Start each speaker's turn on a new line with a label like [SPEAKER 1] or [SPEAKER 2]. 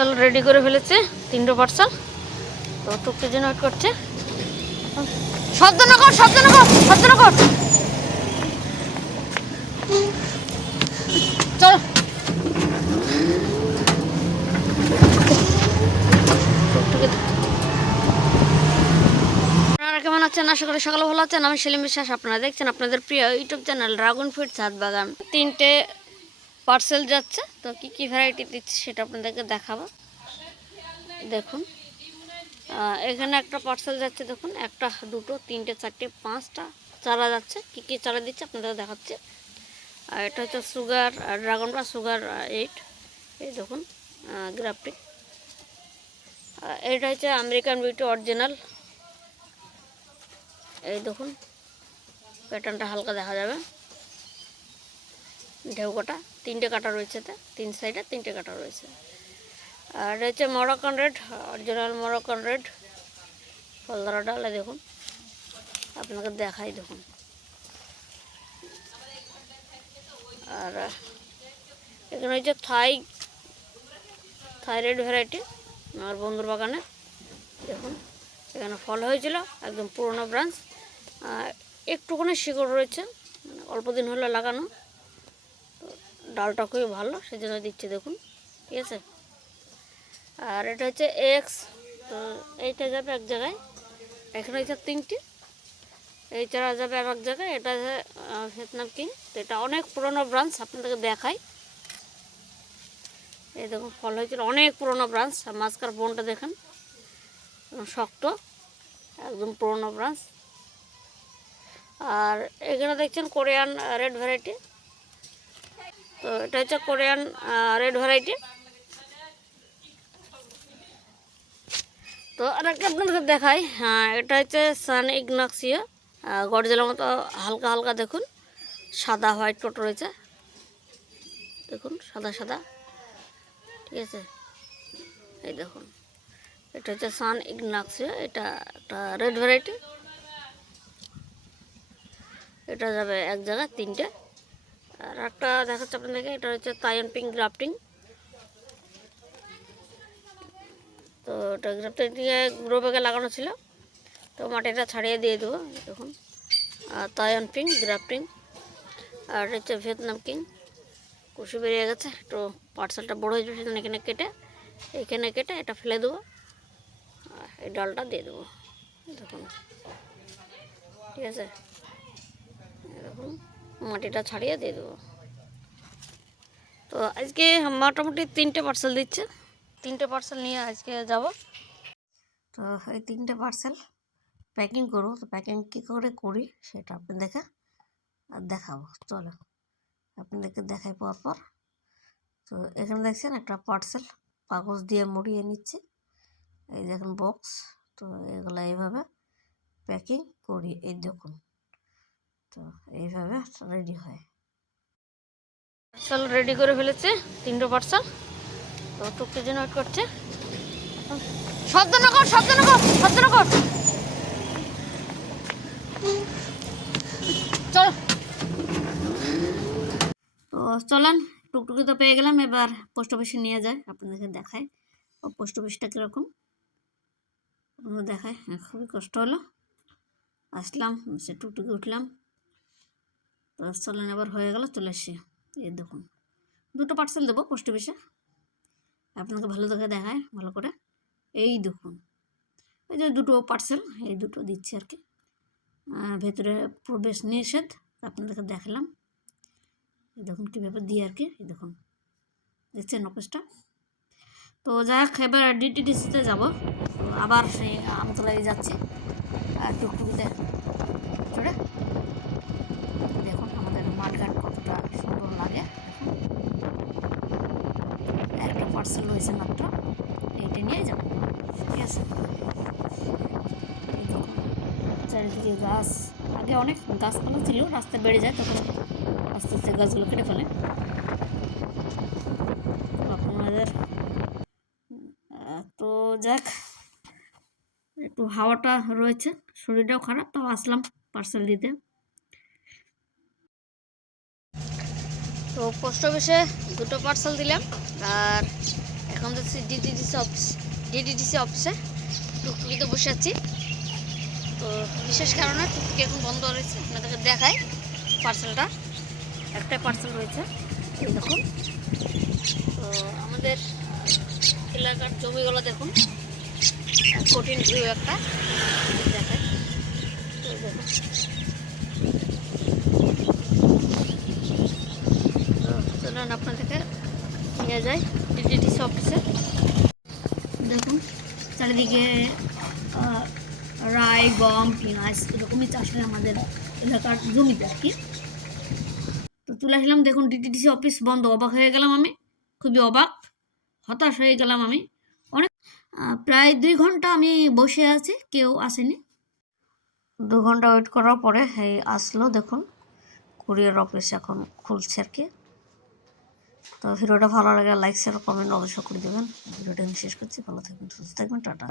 [SPEAKER 1] Parcel ready করে ফেলেছে, তিনটে পার্সেল তো টুকটে জন্য ওয়েট করছে। শব্দনগর শব্দনগর শব্দনগর চল। আপনারা কেমন আছেন? আশা করি সকালে ভালো আছেন। আমি সেলিম বিশ্বাস। আপনারা দেখছেন আপনাদের প্রিয় ইউটিউব চ্যানেল ড্রাগন ফ্রুট ছাদ বাগান। তিনটে পার্সেল যাচ্ছে, তো কি কি ভ্যারাইটি দিচ্ছে সেটা আপনাদেরকে দেখাবো। দেখুন এখানে একটা পার্সেল যাচ্ছে, দেখুন, একটা, দুটো, তিনটে, চারটে, পাঁচটা চারা যাচ্ছে। কি কি চারা দিচ্ছে আপনাদের দেখাচ্ছে। আর এটা হচ্ছে সুগার ড্রাগন বা সুগার এইট এই দেখুন গ্রাফটিক এটা হচ্ছে আমেরিকান বিউটি অরিজিনাল এই দেখুন প্যাটার্নটা হালকা দেখা যাবে। ঢেউ কাটা তিনটে কাটা রয়েছে এতে, তিন সাইডে তিনটে কাটা রয়েছে। আর হচ্ছে Moroccan red, original Moroccan red, ফলদারা ডালে দেখুন, আপনাকে দেখাই দেখুন। আর এখানে হচ্ছে থাই থাইরয়েড ভ্যারাইটি, আমার বন্ধুর বাগানে, দেখুন, এখানে ফল হয়েছিল, একদম পুরনো ব্রাঞ্চ। একটুখানি শিকড় রয়েছে মানে অল্প দিন হলো লাগানো। তো ডালটা খুবই ভালো সেই জন্য দিচ্ছি দেখুন, ঠিক আছে? আর এটা হচ্ছে এক্স তো এইটা যাবে এক জায়গায়, এখানে হচ্ছে তিনটি, এই চারা যাবে আর এক জায়গায়, এটা ভিয়েতনাম কিং তো এটা অনেক পুরনো ব্রাঞ্চ আপনাদেরকে দেখাই। এই দেখুন, ফল হয়েছিল অনেক পুরনো ব্রাঞ্চ আর মাঝকার বোনটা দেখেন শক্ত, একদম পুরনো ব্রাঞ্চ আর এখানে দেখছেন কোরিয়ান রেড ভ্যারাইটি তো এটা হচ্ছে কোরিয়ান রেড ভ্যারাইটি তো আরেকটা আপনাদের দেখাই হ্যাঁ এটা হচ্ছে সান ইগনাক্সিয়া গরজেলের মতো হালকা হালকা দেখুন, সাদা হোয়াইট কোট রয়েছে। দেখুন, সাদা সাদা। ঠিক আছে? এই দেখুন, এটা হচ্ছে সান ইগনাক্সিয়া এটা একটা রেড ভ্যারাইটি এটা যাবে এক জায়গায় তিনটে। আর একটা দেখাচ্ছে আপনাদেরকে, এটা হচ্ছে তাইন পিং গ্রাফটিং তো ওটা গ্রাফটিং দিয়ে গ্রো লাগানো ছিল। তো মাটিটা ছাড়িয়ে দিয়ে দেবো, দেখুন। তাইন পিং গ্রাফটিং আর এটা হচ্ছে ভিয়েতনাম কিং কুশি বেরিয়ে গেছে, একটু পার্সেলটা বড়ো হয়ে যাবে সেজন্য এখানে কেটে এখানে কেটে এটা ফেলে দেবো। এই ডালটা দিয়ে দেবো, দেখুন। ঠিক আছে? এরকম মাটিটা ছাড়িয়ে দিয়ে দেবো। তো আজকে মোটামুটি তিনটে পার্সেল দিচ্ছে। তিনটে পার্সেল নিয়ে আজকে যাব। তো এই তিনটে পার্সেল প্যাকিং করব। তো প্যাকিং কী করে করি সেটা আপনাদেরকে আর দেখাবো। চলো, আপনাদেরকে দেখাই পর পর। তো এখানে দেখছেন একটা পার্সেল কাগজ দিয়ে মুড়িয়ে নিচ্ছে। এই দেখুন বক্স তো এগুলো এইভাবে প্যাকিং করি। এই দেখুন। তো এইভাবে রেডি হয়। পার্সেল রেডি করে ফেলেছে তিনটে পার্সেল তো টুকটির জন্য ওয়েট করছে। শব্দনগর শব্দনগর শব্দনগর চলো। তো চলেন টুকটুকি তো পেয়ে গেলাম এবার পোস্ট অফিসে নিয়ে যায় আপনাদেরকে দেখায় ও পোস্ট অফিসটা কীরকম? দেখায় খুবই কষ্ট হলো। আসলাম সে টুকটুকি উঠলাম। তো চলেন এবার হয়ে গেল, চলে এসছি এই দেখুন, দুটো পার্সেল দেবো পোস্ট অফিসে আপনাকে ভালো দেখে দেখায়, ভালো করে। এই দেখুন, এই যে দুটো পার্সেল এই দুটো দিচ্ছি আর কি। ভেতরে প্রবেশ নিষেধ, আপনাদেরকে দেখালাম। এই দেখুন কীভাবে দিই আর কি, এই দেখুন। দেখছেন অফিসটা তো যাই হোক এবার ডিটিডিসিতে যাব। আবার সেই আমতলায় যাচ্ছি। টুকটুকিতে চড়ে দেখুন আমাদের মাঠঘাট কতটা সুন্দর লাগে দেখুন একটা রয়েছে মাত্র এইটা নিয়ে যাব ঠিক আছে চারিদিকে গাছ আগে অনেক গাছপালা ছিল রাস্তা বেড়ে যায় তখন আস্তে আস্তে গাছগুলো কেটে ফেলে আপনাদের তো যাক একটু হাওয়াটা রয়েছে শরীরটাও খারাপ তাও আসলাম পার্সেল দিতে তো পোস্ট অফিসে দুটো পার্সেল দিলাম. আর এখন যাচ্ছি ডিডিডিসি অফিস ডিডিডিসি অফিসে টুকটুকিতে বসে আছি। তো বিশেষ কারণে টুকটুকি এখন বন্ধ রয়েছে, আপনাদেরকে দেখাই পার্সেলটা একটাই পার্সেল রয়েছে দেখুন। তো আমাদের এলাকার জমিগুলো দেখুন কঠিন ভিউ একটা দেখায় তো দেখুন। আপনাদেরকে নিয়ে যাই। ডিডিটিসি অফিসে দেখুন, চারিদিকে রাই গম, পেঁয়াজ, এরকমই চাষ হয় আমাদের এলাকার জমিতে আর কি। তো চলে আসলাম, দেখুন ডিটিডিসি অফিস বন্ধ, অবাক হয়ে গেলাম আমি, খুবই অবাক, হতাশ হয়ে গেলাম আমি। অনেক প্রায় দুই ঘণ্টা আমি বসে আছি, কেউ আসেনি। দু ঘণ্টা ওয়েট করার পরে এই আসলো, দেখুন কুরিয়ার অফিস এখন খুলছে আর কি। তো ভিডিওটা ভালো লাগে লাইক শেয়ার কমেন্ট অবশ্যই করে দেবেন। ভিডিওটা আমি শেষ করছি। ভালো থাকবেন, সুস্থ থাকবেন, টাটা।